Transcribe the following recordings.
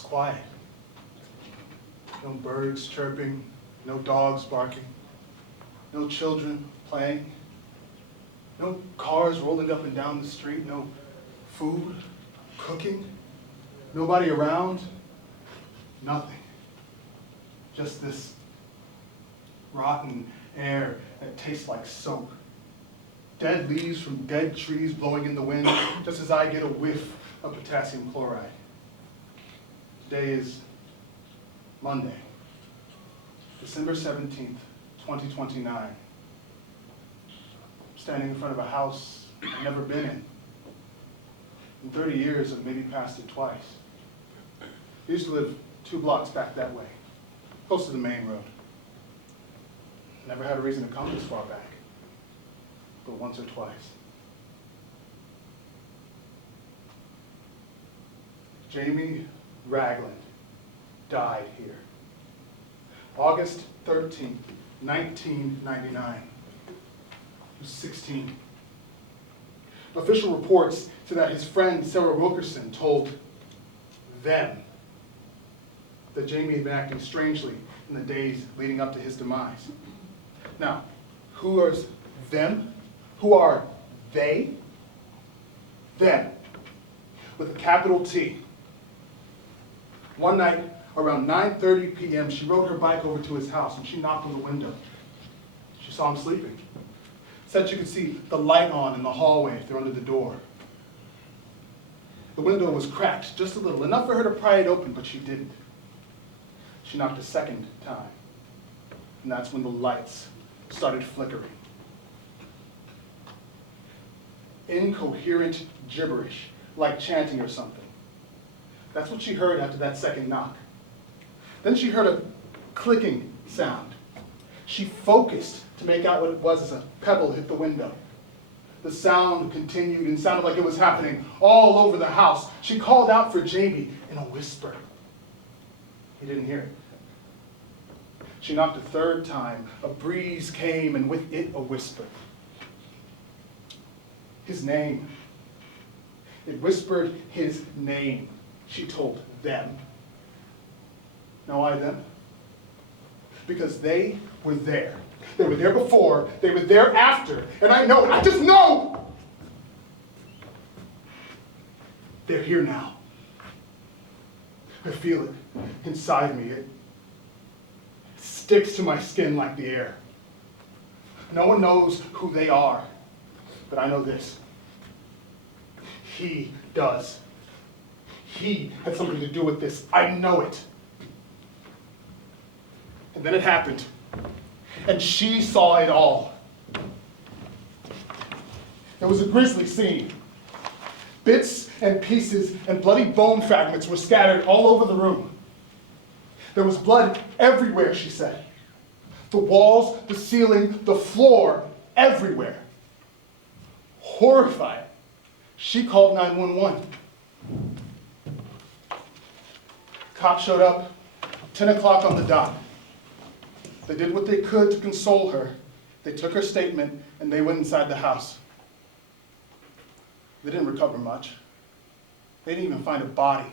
It's quiet. No birds chirping, no dogs barking, no children playing, no cars rolling up and down the street, no food cooking, nobody around, nothing. Just this rotten air that tastes like soap. Dead leaves from dead trees blowing in the wind, just as I get a whiff of potassium chloride. Today is Monday, December 17th, 2029. I'm standing in front of a house I've never been in. In 30 years, I've maybe passed it twice. I used to live 2 blocks back that way, close to the main road. Never had a reason to come this far back, but once or twice. Jamie Ragland died here. August 13th, 1999. He was 16. Official reports say that his friend Sarah Wilkerson told them that Jamie had been acting strangely in the days leading up to his demise. Now, who are them? Who are they? Them, with a capital T. One night, around 9:30 p.m., she rode her bike over to his house and she knocked on the window. She saw him sleeping. Said she could see the light on in the hallway through under the door. The window was cracked just a little, enough for her to pry it open, but she didn't. She knocked a second time, and that's when the lights started flickering. Incoherent gibberish, like chanting or something. That's what she heard after that second knock. Then she heard a clicking sound. She focused to make out what it was as a pebble hit the window. The sound continued and sounded like it was happening all over the house. She called out for Jamie in a whisper. He didn't hear it. She knocked a third time. A breeze came, and with it a whisper. His name. It whispered his name, she told them. Now why them? Because they were there. They were there before, they were there after, and I know it, I just know! They're here now. I feel it inside me. It sticks to my skin like the air. No one knows who they are, but I know this. He does. He had something to do with this. I know it. And then it happened. And she saw it all. It was a grisly scene. Bits and pieces and bloody bone fragments were scattered all over the room. There was blood everywhere, she said. The walls, the ceiling, the floor, everywhere. Horrified, she called 911. Cops showed up, 10 o'clock on the dot. They did what they could to console her. They took her statement and they went inside the house. They didn't recover much. They didn't even find a body.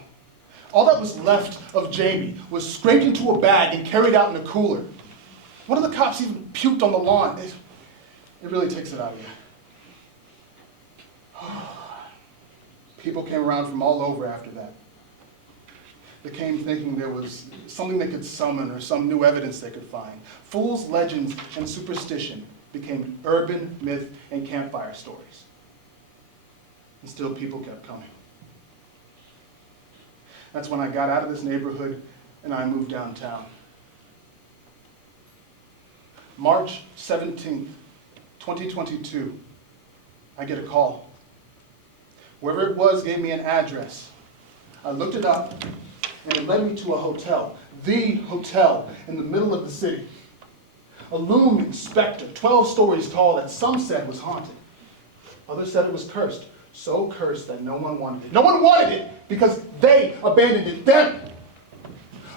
All that was left of Jamie was scraped into a bag and carried out in a cooler. One of the cops even puked on the lawn. It really takes it out of you. People came around from all over after that. They came thinking there was something they could summon or some new evidence they could find. Fools, legends, and superstition became urban myth and campfire stories. And still people kept coming. That's when I got out of this neighborhood and I moved downtown. March 17th, 2022, I get a call. Whoever it was gave me an address. I looked it up, and it led me to a hotel, the hotel in the middle of the city. A looming specter, 12 stories tall, that some said was haunted. Others said it was cursed, so cursed that no one wanted it. No one wanted it because they abandoned it, them.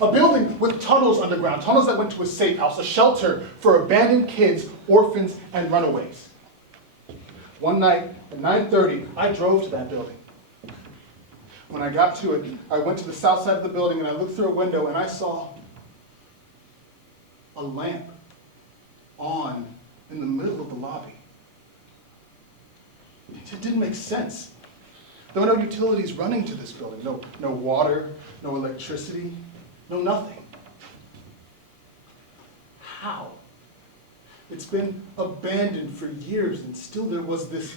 A building with tunnels underground, tunnels that went to a safe house, a shelter for abandoned kids, orphans, and runaways. One night at 9:30, I drove to that building. When I got to it, I went to the south side of the building and I looked through a window and I saw a lamp on in the middle of the lobby. It didn't make sense. There were no utilities running to this building. No water, no electricity, no nothing. How? It's been abandoned for years and still there was this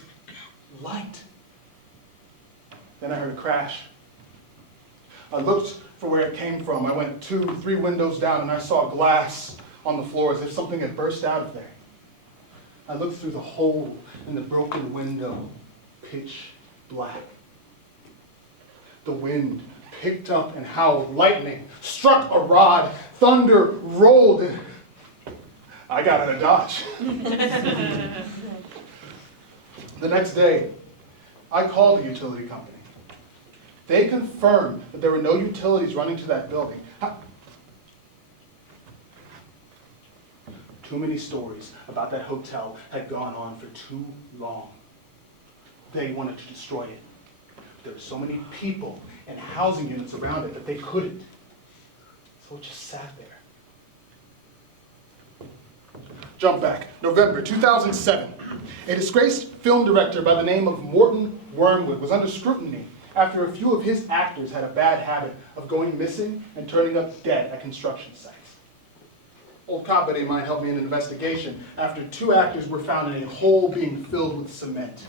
light. Then I heard a crash. I looked for where it came from. I went 2, 3 windows down and I saw glass on the floor as if something had burst out of there. I looked through the hole in the broken window, pitch black. The wind picked up and howled. Lightning struck a rod. Thunder rolled. And I got out of Dodge. The next day, I called the utility company. They confirmed that there were no utilities running to that building. Too many stories about that hotel had gone on for too long. They wanted to destroy it. There were so many people and housing units around it that they couldn't. So it just sat there. Jump back, November 2007. A disgraced film director by the name of Morton Wormwood was under scrutiny after a few of his actors had a bad habit of going missing and turning up dead at construction sites. Old cop buddy of mine helped me in an investigation after 2 actors were found in a hole being filled with cement.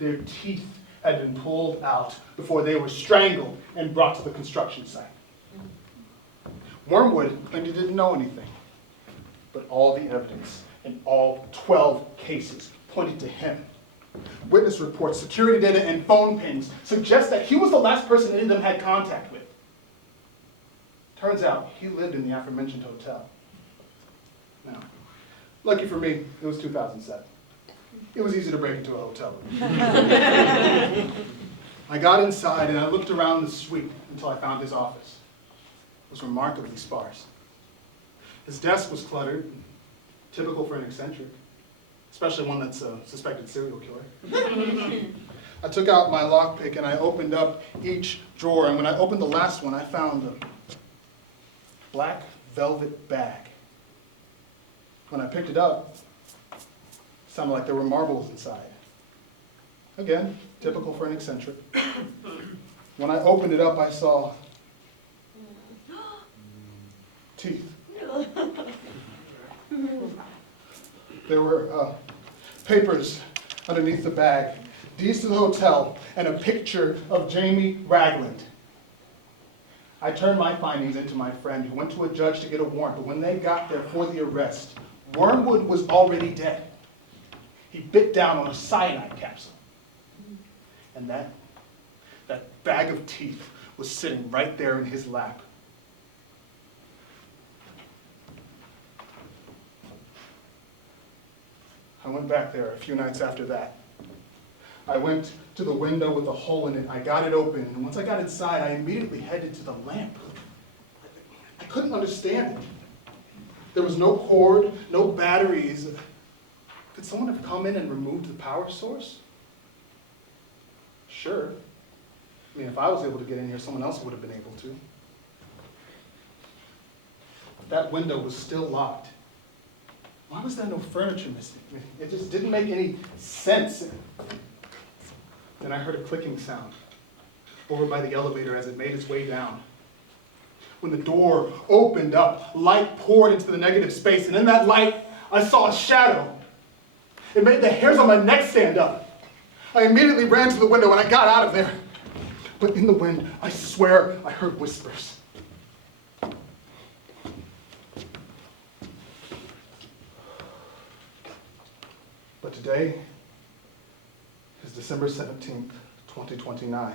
Their teeth had been pulled out before they were strangled and brought to the construction site. Wormwood claimed he didn't know anything, but all the evidence in all 12 cases pointed to him. Witness reports, security data, and phone pings suggest that he was the last person any of them had contact with. Turns out, he lived in the aforementioned hotel. Now, lucky for me, it was 2007. It was easy to break into a hotel room. I got inside and I looked around the suite until I found his office. It was remarkably sparse. His desk was cluttered, typical for an eccentric, especially one that's a suspected serial killer. I took out my lockpick and I opened up each drawer, and when I opened the last one, I found a black velvet bag. When I picked it up, it sounded like there were marbles inside. Again, typical for an eccentric. When I opened it up, I saw teeth. There were papers underneath the bag, deeds to the hotel, and a picture of Jamie Ragland. I turned my findings into my friend, who went to a judge to get a warrant, but when they got there for the arrest, Wormwood was already dead. He bit down on a cyanide capsule. And that bag of teeth was sitting right there in his lap. I went back there a few nights after that. I went to the window with a hole in it. I got it open, and once I got inside, I immediately headed to the lamp. I couldn't understand it. There was no cord, no batteries. Could someone have come in and removed the power source? Sure. I mean, if I was able to get in here, someone else would have been able to. That window was still locked. Why was there no furniture missing? It just didn't make any sense. Then I heard a clicking sound over by the elevator as it made its way down. When the door opened up, light poured into the negative space, and in that light, I saw a shadow. It made the hairs on my neck stand up. I immediately ran to the window and I got out of there. But in the wind, I swear I heard whispers. But today is December 17th, 2029.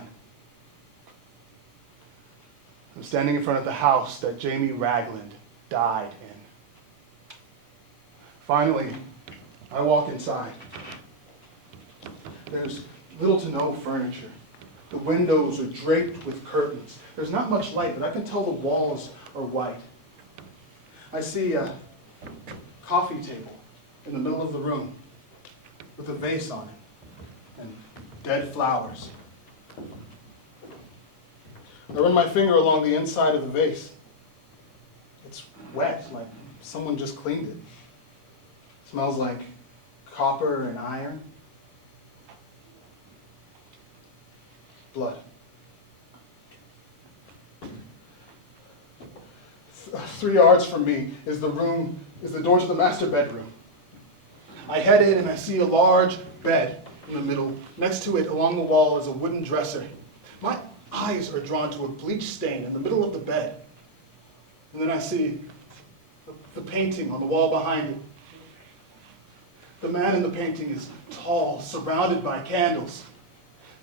I'm standing in front of the house that Jamie Ragland died in. Finally, I walk inside. There's little to no furniture. The windows are draped with curtains. There's not much light, but I can tell the walls are white. I see a coffee table in the middle of the room with a vase on it and dead flowers. I run my finger along the inside of the vase. It's wet, like someone just cleaned it. Smells like copper and iron. Blood. 3 yards from me is the door to the master bedroom. I head in and I see a large bed in the middle. Next to it, along the wall, is a wooden dresser. My eyes are drawn to a bleach stain in the middle of the bed. And then I see the painting on the wall behind it. The man in the painting is tall, surrounded by candles,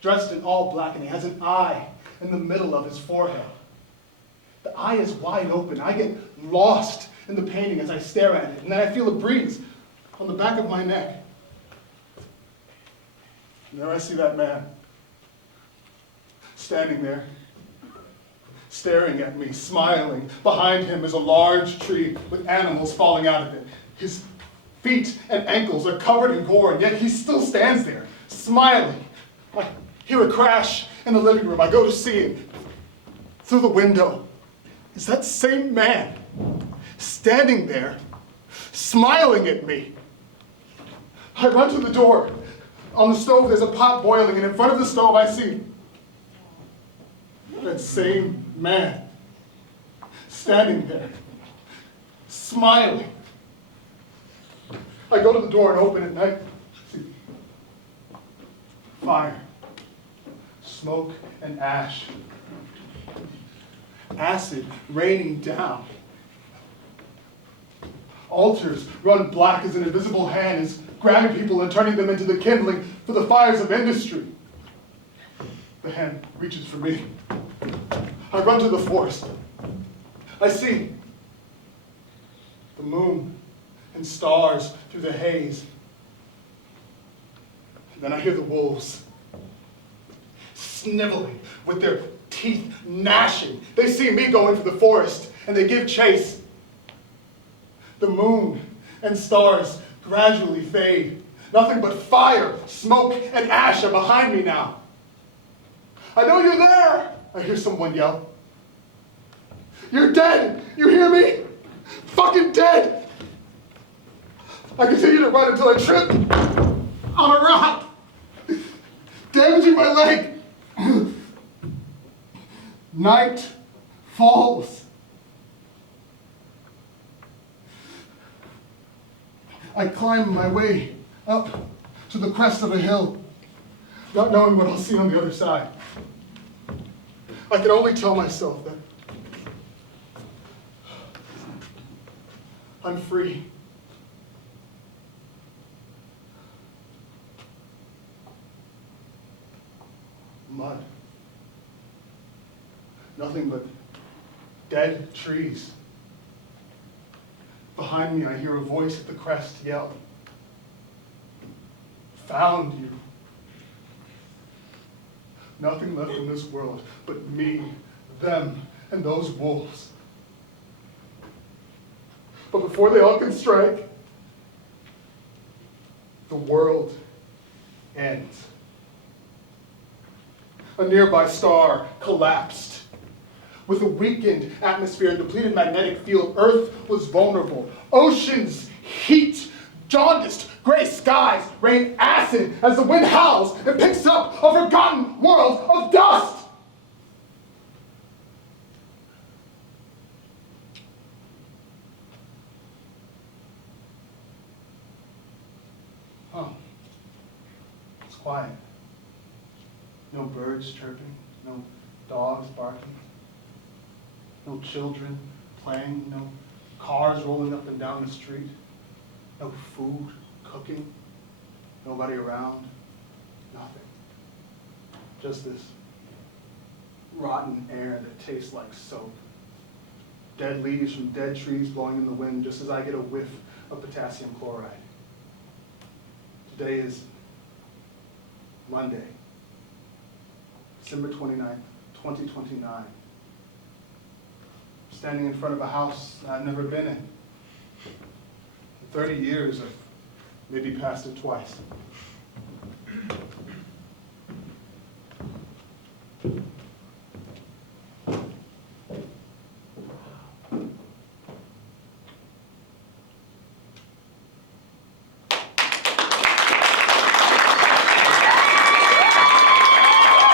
dressed in all black, and he has an eye in the middle of his forehead. The eye is wide open. I get lost in the painting as I stare at it, and then I feel a breeze on the back of my neck. And there I see that man, standing there, staring at me, smiling. Behind him is a large tree with animals falling out of it. His feet and ankles are covered in gore, and yet he still stands there, smiling. I hear a crash in the living room. I go to see him. Through the window is that same man, standing there, smiling at me. I run to the door. On the stove, there's a pot boiling, and in front of the stove, I see that same man standing there, smiling. I go to the door and open it, and I see fire, smoke, and ash. Acid raining down. Altars run black as an invisible hand is grabbing people and turning them into the kindling for the fires of industry. The hand reaches for me. I run to the forest. I see the moon and stars through the haze. And then I hear the wolves sniveling with their teeth gnashing. They see me going for the forest and they give chase. The moon and stars gradually fade. Nothing but fire, smoke, and ash are behind me now. I know you're there, I hear someone yell. You're dead, you hear me? Fucking dead. I continue to run until I trip on a rock, damaging my leg. Night falls. I climb my way up to the crest of a hill, not knowing what I'll see on the other side. I can only tell myself that I'm free. Mud. Nothing but dead trees. Behind me, I hear a voice at the crest yell, "Found you." Nothing left in this world but me, them, and those wolves. But before they all can strike, the world ends. A nearby star collapsed. With a weakened atmosphere and depleted magnetic field, Earth was vulnerable. Oceans heat, jaundiced gray skies rain acid as the wind howls and picks up a forgotten world of dust. It's quiet. No birds chirping, no dogs barking. No children playing, no cars rolling up and down the street, no food cooking, nobody around, nothing. Just this rotten air that tastes like soap. Dead leaves from dead trees blowing in the wind just as I get a whiff of potassium chloride. Today is Monday, December 29th, 2029. Standing in front of a house I've never been in. In 30 years, I've maybe passed it twice.